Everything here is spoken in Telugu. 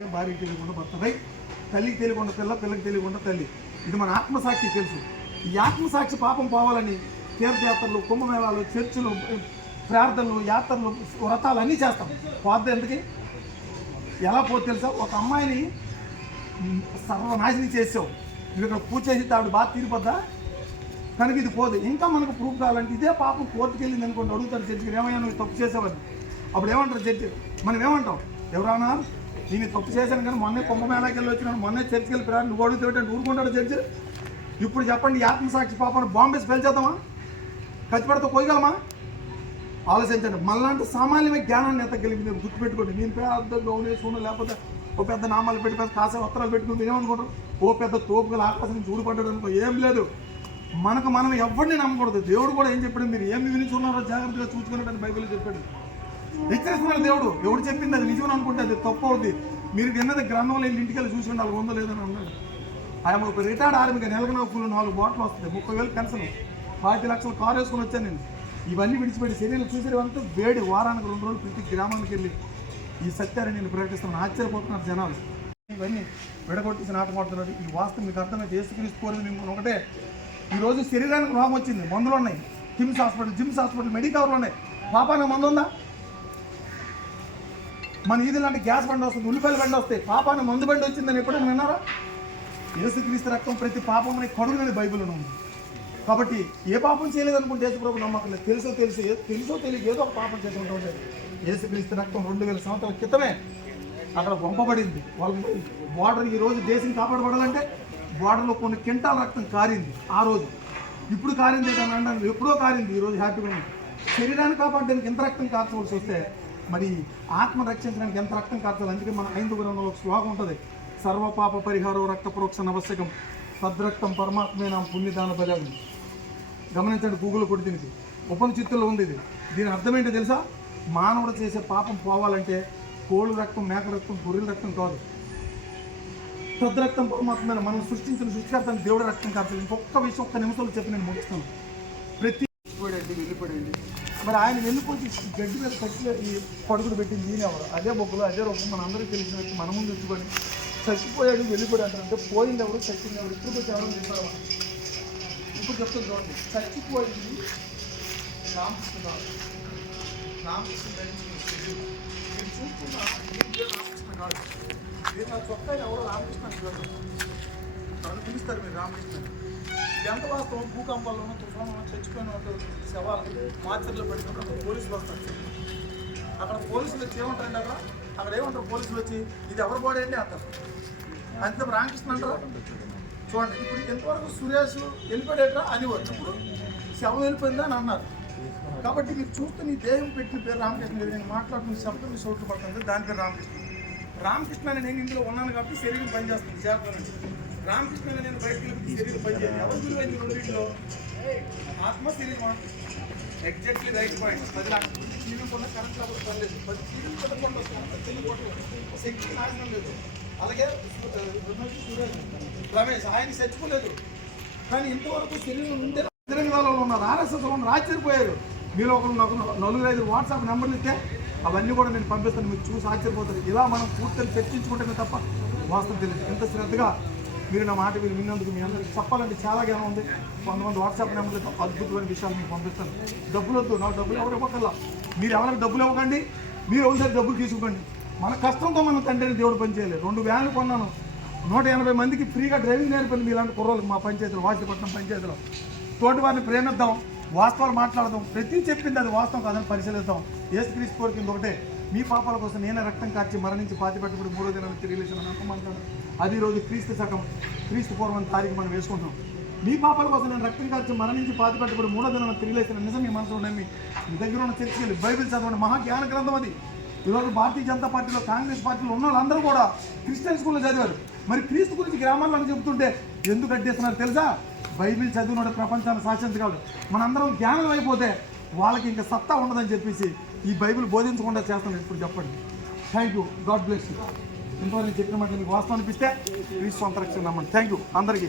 భార్యకి తెలియకుండా భర్త. రైట్ తల్లికి తెలియకుండా పిల్ల పిల్లకి తెలియకుండా తల్లి. ఇది మన ఆత్మసాక్షి తెలుసు. ఈ ఆత్మసాక్షి పాపం పోవాలని తీర్థయాత్రలు కుంభమేళాలు చర్చిలు ప్రార్థనలు యాత్రలు వ్రతాలు అన్నీ చేస్తాం. పోద్ది ఎందుకు? ఎలా పోతే తెలుసా? ఒక అమ్మాయిని మ్, సర్వనాశనం చేసావు. నువ్వు ఇక్కడ పూజ చేసి ఆవిడ బాగా తీరిపోద్దా? కనుక ఇది పోదు. ఇంకా మనకు ప్రూఫ్ కావాలంటే ఇదే పాపం కోర్టుకు వెళ్ళింది అనుకోండి అడుగుతారు చర్చికి ఏమయ్యా నువ్వు తప్పు చేసేవాడిని అప్పుడు ఏమంటారు చర్చి మనం ఏమంటాం ఎవరన్నా నేను తప్పు చేశాను కానీ మొన్నే కుంభమేళాకి వెళ్ళి వచ్చినాను మొన్నే చర్చికి వెళ్ళి ప్రాణం నువ్వు అడుగుతుంటే ఊరుకుంటాడు చర్చి. ఇప్పుడు చెప్పండి ఆత్మసాక్షి పాపను బాంబేసి పెంచేద్దామా ఖర్చు పెడితే పోయగలమా ఆలోచించండి. మళ్ళాంటి సామాన్యమే జ్ఞానాన్ని ఎంత మీరు గుర్తుపెట్టుకోండి. నేను పెద్ద గౌనేశ్వరం లేకపోతే ఓ పెద్ద నామాలు పెట్టి పెద్ద కాసే ఉత్తరాలు పెట్టుకుంటే ఏమనుకుంటారు ఓ పెద్ద తోపుగల ఆకాశం చూడుపడ్డాడు అనుకో ఏం లేదు. మనకు మనం ఎవరిని నమ్మకూడదు. దేవుడు కూడా ఏం చెప్పాడు? మీరు ఏమి వినిచున్నారో జాగ్రత్తగా చూసుకున్నట్టు బైబిల్ చెప్పాడు. హెచ్చరిస్తున్నాడు దేవుడు. ఎవడు చెప్పింది అది నిజం అనుకుంటే అది తప్పు అవుద్ది. మీరు విన్నది గ్రంథంలో వెళ్ళి ఇంటికి వెళ్ళి చూసి ఉండాలి ఉందో లేదని అన్నాడు. ఆయన ఒక రిటైర్డ్ ఆర్మీగా నెలకు నాకు నాలుగు బాటిల్ వస్తుంది ముప్పై వేలు పెన్షన్. పాతి లక్షలు కారు వేసుకొని వచ్చాను నేను. ఇవన్నీ విడిచిపెట్టి శరీరం చూసేవంతా వేడి. వారానికి రెండు రోజులు ప్రతి గ్రామానికి వెళ్ళి ఈ సత్యాన్ని నేను ప్రకటిస్తున్నాను. ఆశ్చర్యపోతున్నారు జనాలు. ఇవన్నీ విడగొట్టేసి నాటపడుతున్నారు ఈ వాస్తవం మీకు అర్థమైతే చేసుకుని కోరింది మేము ఒకటే. ఈరోజు శరీరానికి రోగం వచ్చింది. మందులు ఉన్నాయి. కిమ్స్ హాస్పిటల్ జిమ్స్ హాస్పిటల్ మెడికవర్లు ఉన్నాయి. పాపానికి మందు ఉందా? మన ఈది లాంటి గ్యాస్ బండి వస్తుంది ఉల్లిపాయల బండి వస్తాయి. పాపాన్ని మందు బండి వచ్చిందని ఎప్పుడైనా విన్నారా? యేసుక్రీస్తు రక్తం ప్రతి పాపం అనే కడుగునని బైబిల్లో ఉంది కాబట్టి ఏ పాపం చేయలేదనుకుంటే యేసుప్రభు నమ్మకం తెలుసో తెలుసు తెలుసో తెలియదు ఏదో ఒక పాపం చేసుకుంటూ ఉండేది యేసుక్రీస్తు రక్తం రెండు వేల సంవత్సరాల క్రితమే అక్కడ పంపబడింది వాళ్ళు బార్డర్ ఈ రోజు దేశం కాపాడబడాలంటే బార్డర్లో కొన్ని కింటాల రక్తం కారింది ఆ రోజు. ఇప్పుడు కారింది ఏదన్నా అనడానికి ఎప్పుడో కారింది ఈ రోజు హ్యాపీగా ఉంది. శరీరాన్ని కాపాడడానికి ఎంత రక్తం కార్చవలసి వస్తే మరి ఆత్మ రక్షించడానికి ఎంత రక్తం కార్చాలి అందుకే మన ఐదు గ్రంథంలో ఒక శ్లోకం ఉంటుంది. సర్వపాప పరిహారం రక్త ప్రోక్షణ ఆవశ్యకం సద్రక్తం పరమాత్మేనా పుణ్యదాన బలం గమనించండి గూగుల్ కొట్టి దీనికి. ఉపనిచిత్తుల్లో ఉంది ఇది. దీని అర్థం ఏంటో తెలుసా? మానవుడు చేసే పాపం పోవాలంటే కోళ్ళు రక్తం మేక రక్తం గొర్రెల రక్తం కాదు. తద్రక్తం పరమాత్మ మనం సృష్టించిన సృష్టికర్తని దేవుడి రక్తం కాదు ఇంకొక విషయం ఒక్క నిమిషంలో చెప్పి నేను ముగిస్తాను. ప్రతి వెళ్ళిపోయాడండి వెళ్ళిపోయాడండి. మరి ఆయన వెళ్ళిపోతే గడ్డి మీద కట్టి ఈ పడుగుడు పెట్టింది ఈయన ఎవరు అదే బొగ్గులు అదే రూపం మన అందరికీ తెలిసిన వ్యక్తి మన ముందు వచ్చుకొని చచ్చిపోయాడు వెళ్ళిపోయాడు అంటారు అంటే పోయింది ఎవరు చచ్చింది ఎవరు ఇప్పుడు వచ్చి ఎవరు చెప్పారు ఇప్పుడు చెప్తుంది చూడండి. చచ్చిపోయింది రామకృష్ణ గారు. రామకృష్ణ గారి మీరు రామకృష్ణ గారు. మీరు నా చొక్కా ఎవరో రామకృష్ణ అని పిలుస్తారు. మీరు రామకృష్ణ. ఎంత వాస్తవం. భూకంపాల్లోనూ తుఫాన్లోనూ చచ్చిపోయిన వాళ్ళు శవాలు మాచర్లో పెట్టినప్పుడు అక్కడ పోలీసులు వస్తారు. అక్కడ పోలీసులు వచ్చి ఏమంటారండి అక్కడ అక్కడ ఏమంటారు పోలీసులు వచ్చి? ఇది ఎవరు బాడీ అంటారు. అంతే రామకృష్ణ అంటారు? చూడండి ఇప్పుడు ఎంతవరకు సురేష్ వెళ్ళిపోయాడట అని వచ్చినప్పుడు శవం వెళ్ళిపోయిందా అని అన్నారు. కాబట్టి మీరు చూస్తే నీ దేహం పెట్టిన పేరు రామకృష్ణ లేదు. నేను మాట్లాడుతున్న శబ్దం మీ చోట్లు పడుతుంది. దాని పేరు రామకృష్ణ. రామకృష్ణ నేను ఇందులో ఉన్నాను కాబట్టి శరీరం పనిచేస్తుంది. చేస్తాను రామకృష్ణ నేను బయటకు వెళ్ళి శరీరం పనిచేయదు ఎవరు విలువైంది రెండింటిలో ఆత్మ శరీరం ఎగ్జాక్ట్లీ రైట్ పాయింట్ పది లక్షల సీరియల్ కొన్న కరెంట్ లేకపోతే పర్లేదు పది సీరియల్ కొట్టకుండా వస్తుంది. పది కొట్టలేదు శక్తి నాశనం లేదు. అలాగే రమేష్ ఆయన చచ్చిపోలేదు కానీ ఇంతవరకు శరీరం ఉంటే తెలంగాణలో ఉన్నారు ఆర్ఎస్ఎస్ ఉన్నారు ఆశ్చర్యపోయారు. మీరు ఒకరు నాకు నలుగురు ఐదు వాట్సాప్ నెంబర్లు ఇస్తే అవన్నీ కూడా నేను పంపిస్తాను. మీరు చూసి ఆశ్చర్యపోతారు. ఇలా మనం పూర్తిగా చర్చించుకుంటేనే తప్ప వాస్తవం తెలియదు. ఎంత శ్రద్ధగా మీరు నా మాట మీరు విన్నందుకు మీ అందరికి చెప్పాలంటే చాలా జ్ఞానం ఉంది. కొంతమంది వాట్సాప్ నెంబర్లతో అద్భుతమైన విషయాలు మీకు పంపిస్తాను డబ్బులు వద్దు నాకు డబ్బులు ఎవరు ఇవ్వకల్లా మీరు ఎవరికి డబ్బులు ఇవ్వకండి మీరు ఒకసారి డబ్బులు తీసుకోండి మన కష్టంతో మన తండ్రిని దేవుడు పనిచేయలేదు రెండు వ్యాన్లు కొన్నాను. నూట ఎనభై మందికి ఫ్రీగా డ్రైవింగ్ నేర్పండి మీలాంటి కుర్రోళ్ళకి మా పంచాయతీలో వాసిపట్నం పంచాయతీలో. తోటి వారిని ప్రేమిద్దాం వాస్తవాలు మాట్లాడదాం. ప్రతి చెప్పింది అది వాస్తవం కాదని పరిశీలిద్దాం. ఏసు క్రీస్తు కోరికింది ఒకటే మీ పాపాల కోసం నేనే రక్తం కాచి మరణించి పాతి మూడో దినాన్ని తిరిగి లేచిన నమ్మమంటాడు అది రోజు క్రీస్తు శకం క్రీస్తు పూర్వం తారీఖు మనం వేసుకుంటాం మీ పాపాల కోసం నేను రక్తం కాచి మరణించి పాతి మూడో దినాన్ని తిరిగి లేచిన నిజం మీ మనసులో నమ్మి మీ దగ్గర ఉన్న చర్చకి బైబిల్ చదవండి మహాజ్ఞాన గ్రంథం అది. ఈరోజు భారతీయ జనతా పార్టీలో కాంగ్రెస్ పార్టీలో ఉన్న వాళ్ళందరూ కూడా క్రిస్టియన్ స్కూల్లో చదివారు. మరి క్రీస్తు గురించి గ్రామాల్లో చెబుతుంటే ఎందుకు అడ్డేస్తున్నారు తెలుసా? బైబిల్ చదివినోడు ప్రపంచాన్ని శాసించగలడు. మనందరం జ్ఞానం అయిపోతే వాళ్ళకి ఇంకా సత్తా ఉండదని చెప్పేసి ఈ బైబిల్ బోధించకుండా చేస్తాను ఇప్పుడు చెప్పండి. థ్యాంక్ యూ గాడ్ బ్లెస్ ఇంతవరకు నేను చెప్పిన మాట మీకు వాస్తవం అనిపిస్తే క్రీస్తు అంతరక్షణ నమ్మండి థ్యాంక్ యూ అందరికీ.